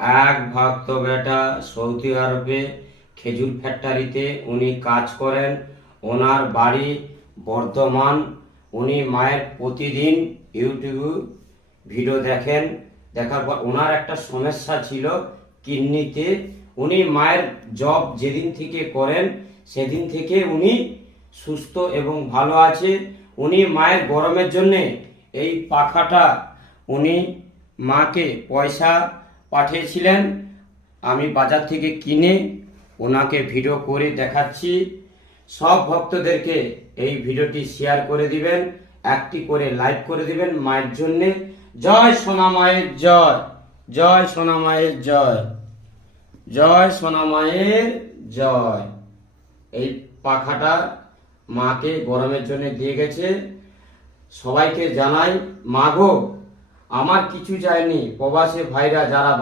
এক ভক্ত বেটা সৌদি আরবে খেজুর ফ্যাক্টরিতে উনি কাজ করেন। ওনার বাড়ি বর্ধমান। উনি মায়ের প্রতিদিন ইউটিউবে ভিডিও দেখেন। দেখার পর ওনার একটা সমস্যা ছিল কিডনিতে। উনি মায়ের জব যেদিন থেকে করেন সেদিন থেকে উনি সুস্থ এবং ভালো আছে। উনি মায়ের গরমের জন্যে এই পাখাটা উনি মাকে পয়সা পাঠিয়েছিলেন। আমি বাজার থেকে কিনে ওনাকে ভিডিও করে দেখাচ্ছি। সব ভক্তদেরকে এই ভিডিওটি শেয়ার করে দিবেন, একটি করে লাইক করে দিবেন মায়ের জন্যে। জয় সোনা মায়ের জয়, জয় সোনা মায়ের জয়, জয় সোনা মায়ের জয়। এই পাখাটা মাকে গরমের জন্য দিয়ে গেছে। সবাইকে জানাই, মাগো আমার কিছু চাইনি, প্রবাসী ভাইরা যারা